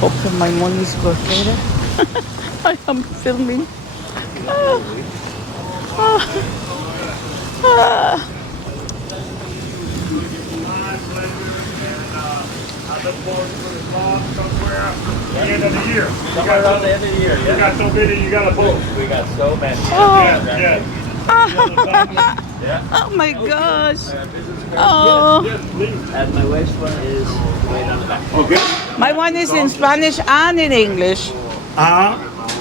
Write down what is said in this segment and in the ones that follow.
Hope my money's good later. I am filming. Ah, ah, ah. I look forward to the vlog somewhere at the end of the year. Somewhere around the end of the year, You yeah. got so many you gotta post. We got so many. Yeah. Yeah. Oh my gosh. Business card. Oh. And my wife's one is right on the back. Okay. My one is in Spanish and in English.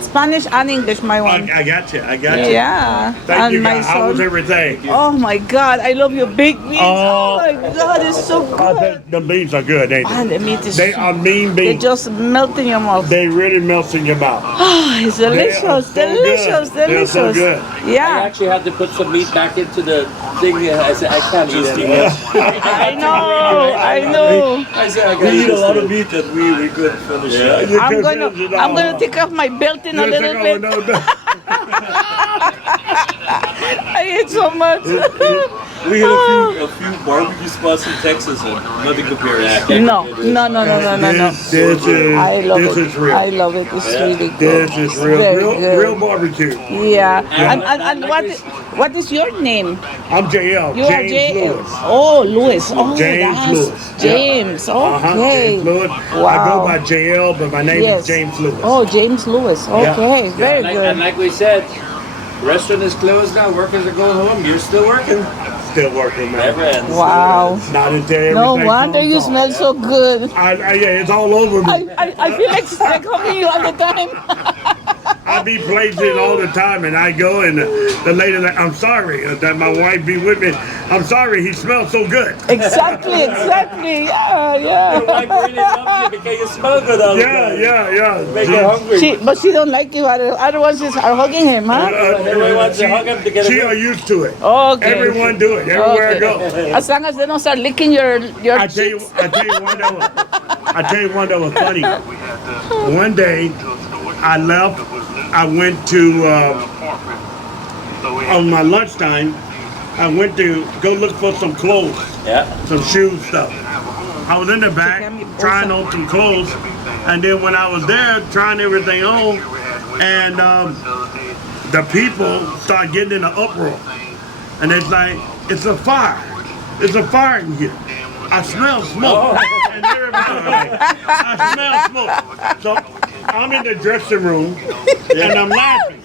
Spanish and English, my one. I got you. I got you. Yeah. Thank And you, my guys. How was son. everything? Oh my God, I love your big beans. Oh my God, it's so good. The beans are good, ain't And they? the meat is They are mean they beans. just melt in your mouth. They really melt in your mouth. Oh, it's delicious, They are so delicious, good. They're delicious. so good. I Yeah, actually had to put some meat back into the thing. I said, I can't eat anymore. I know, I know. I said, I got to eat a lot of meat that we couldn't finish. Yeah. You I'm gonna take off my belt in a little bit. I ate so much. We had a few barbecue spots in Texas and nothing compares. No. This is I love this it. is real. I love it. It's really good. This is real. Very Real, good. real barbecue. Yeah. And what is your name? I'm JL. You are James Lewis. Oh, Lewis. Oh, James that's Lewis. James. Okay. James Lewis. Wow. I go by JL, but my name is James Lewis. Oh, James Lewis. Okay. Very And good. like we said, restaurant is closed now. Workers are going home. You're still working. Still working, man. Never ends. Wow. Not until everything No wonder comes you off. smell so good. Yeah, it's all over me. I feel like hugging you all the time. I be places all the time, and I go, and the lady like, I'm sorry that my wife be with me. I'm sorry, he smells so good. Exactly. Yeah. Your wife really loves you because you smell good all the time. Yeah. Make her hungry. But she don't like you. Otherwise, she's hugging him, huh? Everybody wants to hug him to get She a are used to it. Okay. Everyone do it everywhere I go. As long as they don't start licking your I tell you cheeks. one that was funny. One day, I left. I went to on my lunchtime. I went to go look for some clothes, some shoes stuff. I was in the back trying on some clothes, and then when I was there trying everything on, and the people start getting in an uproar, and it's like, it's a fire in here. I smell smoke, and everybody like, I smell smoke. So I'm in the dressing room, and I'm laughing.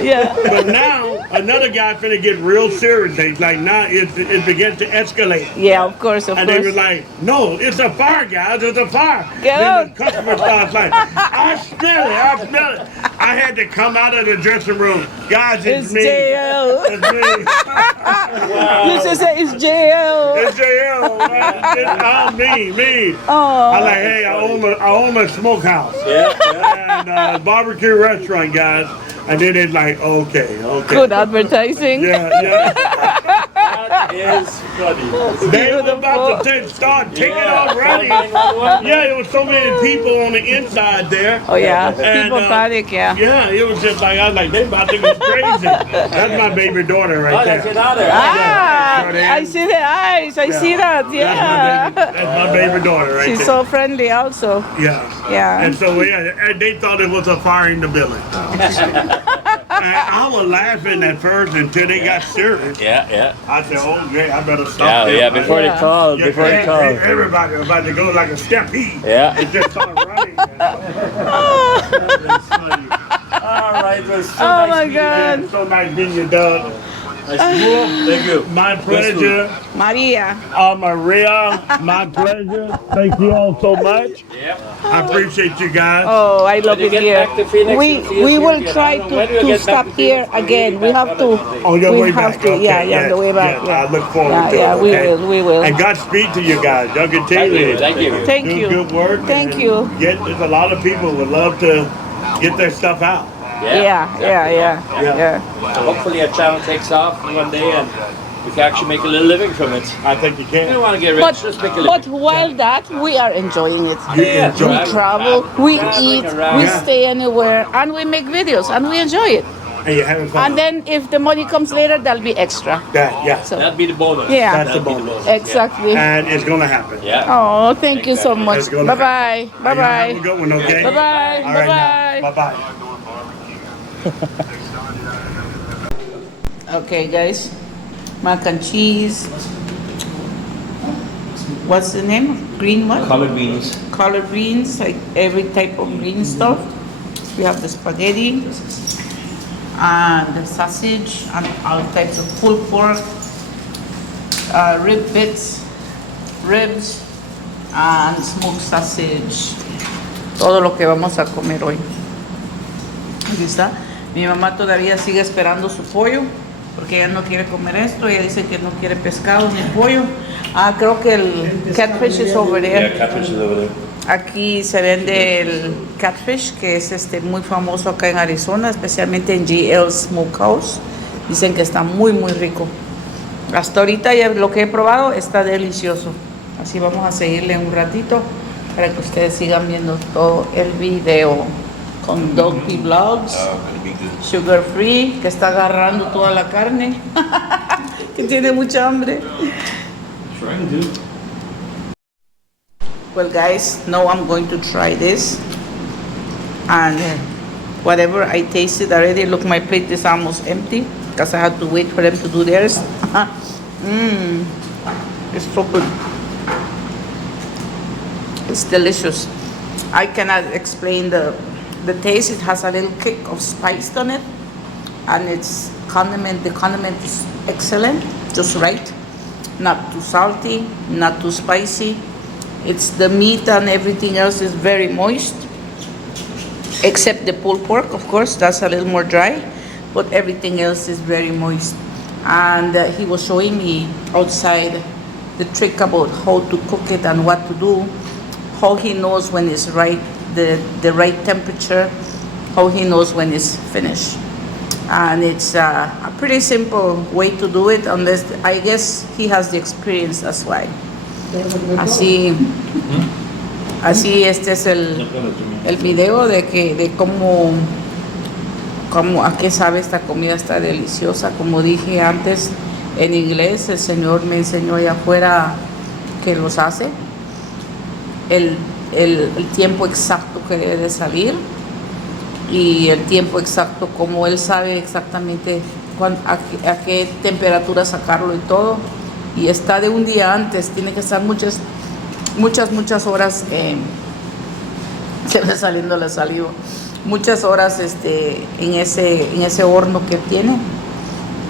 Yeah. But now another guy finna get real serious. He's like, now it begins to escalate. Yeah, of course. And they were like, no, it's a fire, guys, it's a fire. Get Then out. the customer starts like, I smell it. I had to come out of the dressing room. Guys, it's me. JL. It's me. You should say it's JL. It's JL, man. I'm me. Oh. I'm like, hey, I own a smokehouse. And barbecue restaurant, guys. And then it's like, okay. Good advertising. Yeah. That is funny. They were about to start taking off running. Yeah, there was so many people on the inside there. Oh yeah. And, People panic. Yeah. Yeah, it was just like, I was like, they about to go crazy. That's my baby daughter right Oh, that's there. your daughter. Ah, Sure I see the eyes. I see that. Yeah. That's my baby daughter right She's there. so friendly also. Yeah. Yeah. And so, and they thought it was a fire in the building. And I was laughing at first until they got serious. Yeah. I said, okay, I better stop Yeah, them. before they called. Everybody was about to go like a stampede. Yeah. It just started running. That's funny. All right, it was so Oh nice my meeting you. God. It's so nice meeting you, Doug. Nice to meet you. Thank you. My pleasure. Maria. Maria, my pleasure. Thank you all so much. Yep. I appreciate you guys. Oh, I love When it you get here. back to Phoenix, We you'll see us we here will again. try I don't know when we'll to get stop back to here Phoenix. again. We have to. On your we way have back. to. Okay, Yeah, the way back. yes, Yeah. I look forward to Yeah, it. we okay? will. We will. And Godspeed to you guys. Y'all continue. Thank you. Thank Do you. good work. Thank and you. There's a lot of people would love to get their stuff out. Yeah. So hopefully our channel takes off one day and we can actually make a little living from it. I think you We don't can. want to get rich, But just make a living. but while that, we are enjoying it. You Yeah, enjoy We it. travel, we Traveling eat, around. we Yeah. stay anywhere, and we make videos, and we enjoy it. and you're having fun. And then if the money comes later, that'll be extra. Yeah. So, That'd be the bonus. yeah. That's the That'd be bonus. Exactly. And it's gonna happen. Yeah. Oh, thank you so much. It's gonna Bye-bye. happen. Bye-bye. Have a good one, okay? Bye-bye. All right, Bye-bye. now. Bye-bye. Okay, guys. Mac and cheese. What's the name? Green what? Collard beans. Collard greens, like every type of green stuff. We have the spaghetti and the sausage and all types of pulled pork, rib bits, ribs, and smoked sausage. Todo lo que vamos a comer hoy. Aquí está. Mi mamá todavía sigue esperando su pollo porque ella no quiere comer esto. Ella dice que no quiere pescado ni pollo. Ah, creo que el catfish is over there. Yeah, catfish is over there. Aquí se vende el catfish, que es muy famoso acá en Arizona, especialmente en GL Smokehouse. Dicen que está muy rico. Hasta ahorita ya lo que he probado está delicioso. Así vamos a seguirle un ratito para que ustedes sigan viendo todo el video con Doggy Vlogs, Sugar Free, que está agarrando toda la carne, que tiene mucha hambre. Trying to. Well, guys, now I'm going to try this, and whatever I tasted already, look, my plate is almost empty because I had to wait for them to do theirs. It's so good. It's delicious. I cannot explain the taste. It has a little kick of spice on it, and it's condiment. The condiment is excellent, just right. Not too salty, not too spicy. It's the meat and everything else is very moist, except the pulled pork, of course, that's a little more dry, but everything else is very moist. And he was showing me outside the trick about how to cook it and what to do, how he knows when it's right, the right temperature, how he knows when it's finished. And it's a pretty simple way to do it, unless, I guess he has the experience, that's why. Así este es el video de cómo a qué sabe esta comida. Está deliciosa. Como dije antes en inglés, el Señor me enseñó allá afuera que los hace, el tiempo exacto que debe de salir y el tiempo exacto, como Él sabe exactamente a qué temperatura sacarlo y todo. Y está de un día antes, tiene que estar muchas horas, se me saliendo la saliva, muchas horas en ese horno que tiene.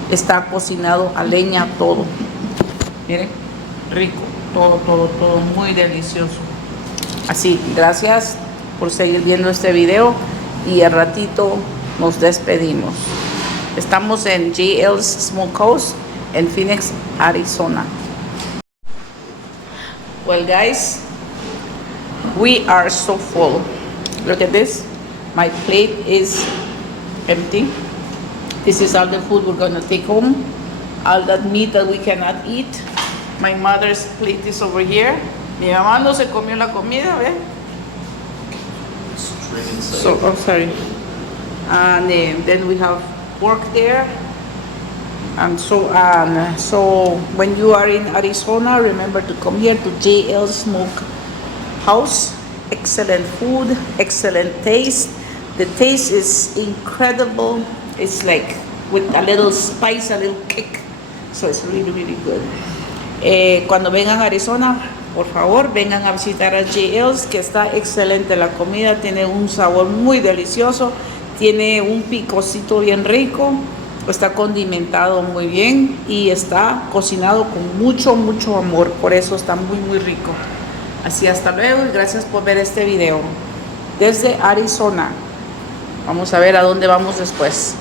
Está cocinado a leña todo. Miren, rico, todo, muy delicioso. Así, gracias por seguir viendo este video y al ratito nos despedimos. Estamos en GL's Smokehouse in Phoenix, Arizona. Well, guys, we are so full. Look at this. My plate is empty. This is all the food we're gonna take home. All that meat that we cannot eat. My mother's plate is over here. Mi mamá no se comió la comida, ¿ve? So, oh, sorry. And then we have pork there. And so when you are in Arizona, remember to come here to JL Smokehouse. Excellent food, excellent taste. The taste is incredible. It's like with a little spice, a little kick. So it's really good. Cuando vengan a Arizona, por favor, vengan a visitar a JL's, que está excelente la comida. Tiene un sabor muy delicioso. Tiene un picocito bien rico. Está condimentado muy bien y está cocinado con mucho amor, por eso está muy rico. Así, hasta luego y gracias por ver este video desde Arizona. Vamos a ver a dónde vamos después.